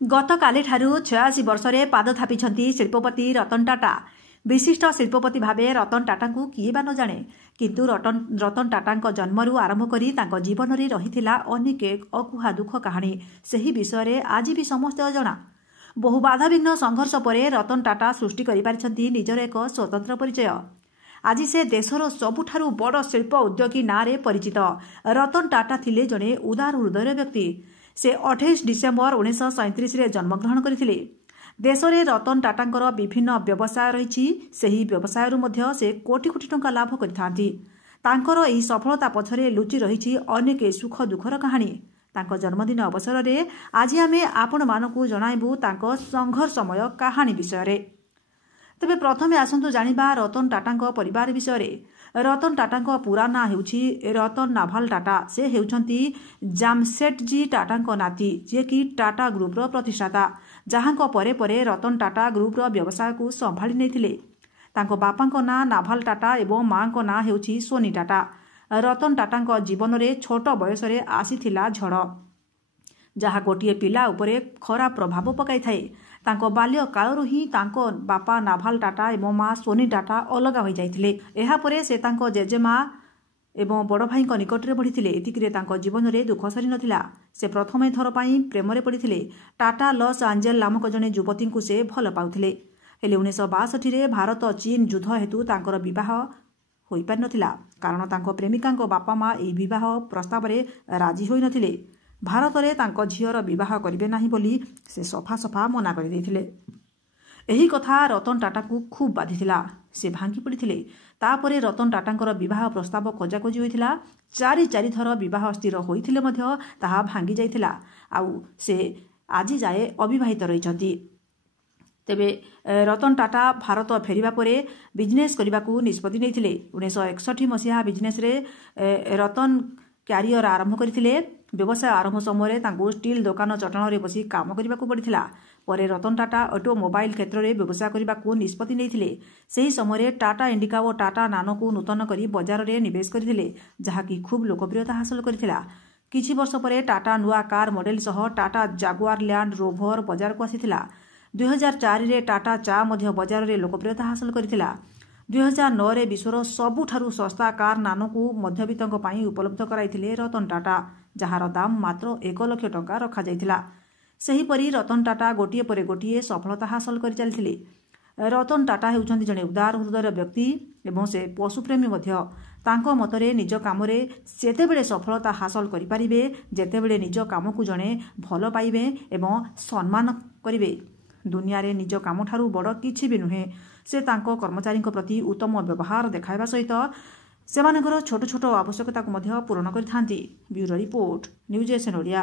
गतकालिठारु 86 वर्षरे पाद थापिछन्ति शिल्पपति रतन टाटा। विशिष्ट शिल्पपति भावे रतन टाटाଙ୍କୁ किए ବା न जाणे, किंतु रतन टाटाଙ୍କ जन्मरू आरंभ करी ताଙ୍କ जीवनरे रहिथिला अनेक अकुहा दुख कहानी। ସେହି ବିଷୟରେ ଆଜି ବି ସମସ୍ତେ ଅଜଣା। ବହୁ ବାଧାବିଘ୍ନ ସଂଘର୍ଷ ପରେ ରତନ ଟାଟା ସୃଷ୍ଟି କରିପାରିଛନ୍ତି ନିଜର ଏକ ସ୍ୱତନ୍ତ୍ର ପରିଚୟ। ଆଜି ସେ ଦେଶର ସବୁଠାରୁ ବଡ଼ ଶିଳ୍ପ ଉଦ୍ୟୋଗୀ ନାଁରେ ପରିଚିତ। ରତନ ଟାଟା ଥିଲେ ଜଣେ ଉଦାର ହୃଦୟର ବ୍ୟକ୍ତି। ସେ 28 ଡିସେମ୍ବର 1937ରେ ଜନ୍ମଗ୍ରହଣ କରିଥିଲେ। ଦେଶରେ ରତନ ଟାଟାଙ୍କର ବିଭିନ୍ନ ବ୍ୟବସାୟ ରହିଛି। ସେହି ବ୍ୟବସାୟରୁ ମଧ୍ୟ ସେ କୋଟି କୋଟି ଟଙ୍କା ଲାଭ କରିଥାନ୍ତି। ତାଙ୍କର ଏହି ସଫଳତା ପଛରେ ଲୁଚି ରହିଛି ଅନେକ ସୁଖ ଦୁଃଖର କାହାଣୀ। ତାଙ୍କ ଜନ୍ମଦିନ ଅବସରରେ ଆଜି ଆମେ ଆପଣମାନଙ୍କୁ ଜଣାଇବୁ ତାଙ୍କ ସଂଘର୍ଷମୟ କାହାଣୀ ବିଷୟରେ। ତେବେ ପ୍ରଥମେ ଆସନ୍ତୁ ଜାଣିବା ରତନ ଟାଟାଙ୍କ ପରିବାର ବିଷୟରେ। ରତନ ଟାଟାଙ୍କ ପୁରା ନାଁ ହେଉଛି ରତନ ନାଭାଲ ଟାଟା। ସେ ହେଉଛନ୍ତି ଜାମଶେଦଜୀ ଟାଟାଙ୍କ ନାତି, ଯିଏକି ଟାଟା ଗ୍ରୁପର ପ୍ରତିଷ୍ଠାତା, ଯାହାଙ୍କ ପରେ ପରେ ରତନ ଟାଟା ଗ୍ରୁପର ବ୍ୟବସାୟକୁ ସମ୍ଭାଳି ନେଇଥିଲେ। ତାଙ୍କ ବାପାଙ୍କ ନାଁ ନାଭାଲ ଟାଟା ଏବଂ ମାଙ୍କ ନାଁ ହେଉଛି ସୋନି ଟାଟା। ରତନ ଟାଟାଙ୍କ ଜୀବନରେ ଛୋଟ ବୟସରେ ଆସିଥିଲା ଝଡ଼, ଯାହା ଗୋଟିଏ ପିଲା ଉପରେ ଖରାପ ପ୍ରଭାବ ପକାଇଥାଏ। ତାଙ୍କ ବାଲ୍ୟ କାଳରୁ ହିଁ ତାଙ୍କ ବାପା ନାଭାଲ ଟାଟା ଏବଂ ମା ସୋନି ଟାଟା ଅଲଗା ହୋଇଯାଇଥିଲେ। ଏହାପରେ ସେ ତାଙ୍କ ଜେଜେମା ଏବଂ ବଡ଼ ଭାଇଙ୍କ ନିକଟରେ ବଢ଼ିଥିଲେ। ଏତିକିରେ ତାଙ୍କ ଜୀବନରେ ଦୁଃଖ ସରି ନଥିଲା। ସେ ପ୍ରଥମେ ଥର ପାଇଁ ପ୍ରେମରେ ପଡ଼ିଥିଲେ। ଟାଟା ଲସ୍ ଆଞ୍ଜେଲ ନାମକ ଜଣେ ଯୁବତୀଙ୍କୁ ସେ ଭଲ ପାଉଥିଲେ। ହେଲେ 1962ରେ ଭାରତ ଚୀନ ଯୁଦ୍ଧ ହେତୁ ତାଙ୍କର ବିବାହ ହୋଇପାରିନଥିଲା, କାରଣ ତାଙ୍କ ପ୍ରେମିକାଙ୍କ ବାପା ମା ଏହି ବିବାହ ପ୍ରସ୍ତାବରେ ରାଜି ହୋଇନଥିଲେ। ଭାରତରେ ତାଙ୍କ ଝିଅର ବିବାହ କରିବେ ନାହିଁ ବୋଲି ସେ ସଫା ମନା କରିଦେଇଥିଲେ। ଏହି କଥା ରତନ ଟାଟାଙ୍କୁ ଖୁବ୍ ବାଧିଥିଲା। ସେ ଭାଙ୍ଗି ପଡ଼ିଥିଲେ। ତାପରେ ରତନ ଟାଟାଙ୍କର ବିବାହ ପ୍ରସ୍ତାବ ଖୋଜାଖୋଜି ହୋଇଥିଲା। ଚାରି ଥର ବିବାହ ସ୍ଥିର ହୋଇଥିଲେ ମଧ୍ୟ ତାହା ଭାଙ୍ଗି ଯାଇଥିଲା। ଆଉ ସେ ଆଜି ଯାଏ ଅବିବାହିତ ରହିଛନ୍ତି। ତେବେ ରତନ ଟାଟା ଭାରତ ଫେରିବା ପରେ ବିଜନେସ୍ କରିବାକୁ ନିଷ୍ପତ୍ତି ନେଇଥିଲେ। 1961 ମସିହା ବିଜନେସ୍ରେ ରତନ କ୍ୟାରିୟର ଆରମ୍ଭ କରିଥିଲେ। ବ୍ୟବସାୟ ଆରମ୍ଭ ସମୟରେ ତାଙ୍କୁ ଷ୍ଟିଲ୍ ଦୋକାନ ଚଟାଣରେ ବସି କାମ କରିବାକୁ ପଡ଼ିଥିଲା। ପରେ ରତନ ଟାଟା ଅଟୋମୋବାଇଲ କ୍ଷେତ୍ରରେ ବ୍ୟବସାୟ କରିବାକୁ ନିଷ୍ପତ୍ତି ନେଇଥିଲେ। ସେହି ସମୟରେ ଟାଟା ଇଣ୍ଡିକା ଓ ଟାଟା ନାନୋକୁ ନୂତନ କରି ବଜାରରେ ନିବେଶ କରିଥିଲେ, ଯାହାକି ଖୁବ୍ ଲୋକପ୍ରିୟତା ହାସଲ କରିଥିଲା। କିଛି ବର୍ଷ ପରେ ଟାଟା ନୂଆ କାର୍ ମଡେଲ ସହ ଟାଟା ଜାଗୁଆର ଲ୍ୟାଣ୍ଡ ରୋଭର ବଜାରକୁ ଆସିଥିଲା। 2004ରେ ଟାଟା ଚା ମଧ୍ୟ ବଜାରରେ ଲୋକପ୍ରିୟତା ହାସଲ କରିଥିଲା। 2009ରେ ବିଶ୍ୱର ସବୁଠାରୁ ଶସ୍ତା କାର୍ ନାନୋକୁ ମଧ୍ୟବିତ୍ତଙ୍କ ପାଇଁ ଉପଲବ୍ଧ କରାଇଥିଲେ ରତନ ଟାଟା, ଯାହାର ଦାମ ମାତ୍ର 1 ଲକ୍ଷ ଟଙ୍କା ରଖାଯାଇଥିଲା। ସେହିପରି ରତନ ଟାଟା ଗୋଟିଏ ପରେ ଗୋଟିଏ ସଫଳତା ହାସଲ କରିଚାଲିଥିଲେ। ରତନ ଟାଟା ହେଉଛନ୍ତି ଜଣେ ଉଦାର ହୃଦୟର ବ୍ୟକ୍ତି ଏବଂ ସେ ପଶୁପ୍ରେମୀ ମଧ୍ୟ। ତାଙ୍କ ମତରେ ନିଜ କାମରେ ସେତେବେଳେ ସଫଳତା ହାସଲ କରିପାରିବେ ଯେତେବେଳେ ନିଜ କାମକୁ ଜଣେ ଭଲ ପାଇବେ ଏବଂ ସମ୍ମାନ କରିବେ। ଦୁନିଆରେ ନିଜ କାମଠାରୁ ବଡ଼ କିଛି ବି ନୁହେଁ। ସେ ତାଙ୍କ କର୍ମଚାରୀଙ୍କ ପ୍ରତି ଉତ୍ତମ ବ୍ୟବହାର ଦେଖାଇବା ସହିତ ସେମାନଙ୍କର ଛୋଟ ଛୋଟ ଆବଶ୍ୟକତାକୁ ମଧ୍ୟ ପୂରଣ କରିଥାନ୍ତି। Bureau report, news SN Odia.